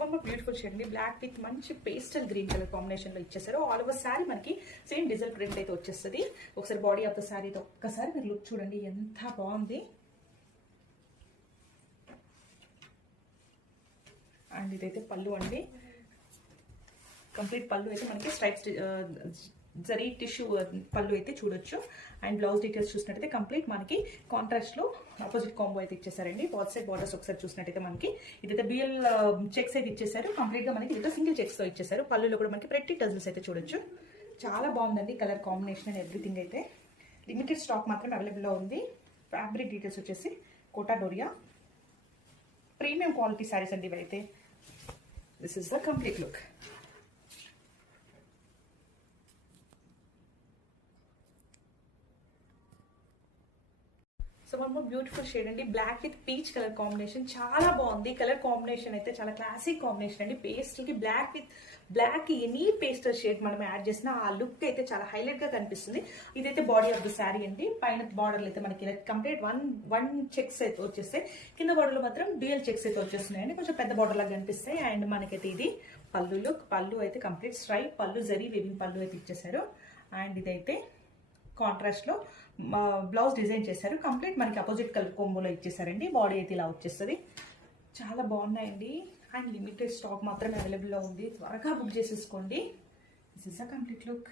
One more beautiful shade అండి, black with మంచి pastel green colour combination లో ఇచ్చేసారు. ఆల్ ఓవర్ శారీ మనకి సేమ్ డిజిటల్ ప్రింట్ అయితే వచ్చేస్తుంది. ఒకసారి బాడీ ఆఫ్ ద శారీతో ఒక్కసారి మీరు లుక్ చూడండి, ఎంత బాగుంది. అండ్ ఇదైతే పళ్ళు అండి, కంప్లీట్ పళ్ళు అయితే మనకి స్ట్రైప్స్ జరీ టిష్యూ పళ్ళు అయితే చూడొచ్చు. అండ్ బ్లౌజ్ డీటెయిల్స్ చూసినట్టయితే కంప్లీట్ మనకి కాంట్రాస్ట్ లో ఆపోజిట్ కాంబో అయితే ఇచ్చేసారండి. బాత్ సైడ్ బార్డర్స్ ఒకసారి చూసినట్టయితే మనకి ఇదైతే బిఎల్ చెక్స్ అయితే ఇచ్చేసారు. కంప్లీట్ గా మనకి ఇదైతే సింగిల్ చెక్స్ తో ఇచ్చేసారు. పళ్ళులో కూడా మనకి ప్రెట్టి టజల్స్ అయితే చూడొచ్చు. చాలా బాగుందండి కలర్ కాంబినేషన్ అండ్ ఎవ్రీథింగ్. అయితే లిమిటెడ్ స్టాక్ మాత్రం అవైలబుల్ లో ఉంది. ఫ్యాబ్రిక్ డీటెయిల్స్ వచ్చేసి కోటా డోరియా ప్రీమియం క్వాలిటీ శారీస్ అండి ఇవైతే. This is the complete look. So one more beautiful shade అండి, black with peach colour combination. చాలా బాగుంది కలర్ కాంబినేషన్ అయితే, చాలా క్లాసిక్ కాంబినేషన్ అండి. పేస్టల్ కి black with black any pastel shade మనం యాడ్ చేసిన ఆ లుక్ అయితే చాలా హైలైట్ గా కనిపిస్తుంది. ఇదైతే బాడీ ఆఫ్ ద శారీ అండి. పైన బార్డర్లు అయితే మనకి కంప్లీట్ వన్ చెక్స్ అయితే వచ్చేస్తాయి. కింద బార్డర్లో మాత్రం డ్యూయల్ చెక్స్ అయితే వచ్చేస్తున్నాయండి, కొంచెం పెద్ద బార్డర్ లాగా కనిపిస్తాయి. అండ్ మనకైతే ఇది పళ్ళు లుక్. పళ్ళు అయితే కంప్లీట్ స్ట్రైప్ పళ్ళు, జరీ వేవింగ్ పళ్ళు అయితే ఇచ్చేసారు. అండ్ ఇదైతే కాంట్రాస్ట్ లో బ్లౌజ్ డిజైన్ చేశారు. కంప్లీట్ మనకి అపోజిట్ కలర్ కోంబోలో ఇచ్చేసారండి. బాడీ అయితే ఇలా వచ్చేస్తుంది. చాలా బాగున్నాయండి. అండ్ లిమిటెడ్ స్టాక్ మాత్రమే అవైలబుల్ లో ఉంది. త్వరగా బుక్ చేసేసుకోండి. This is a complete look.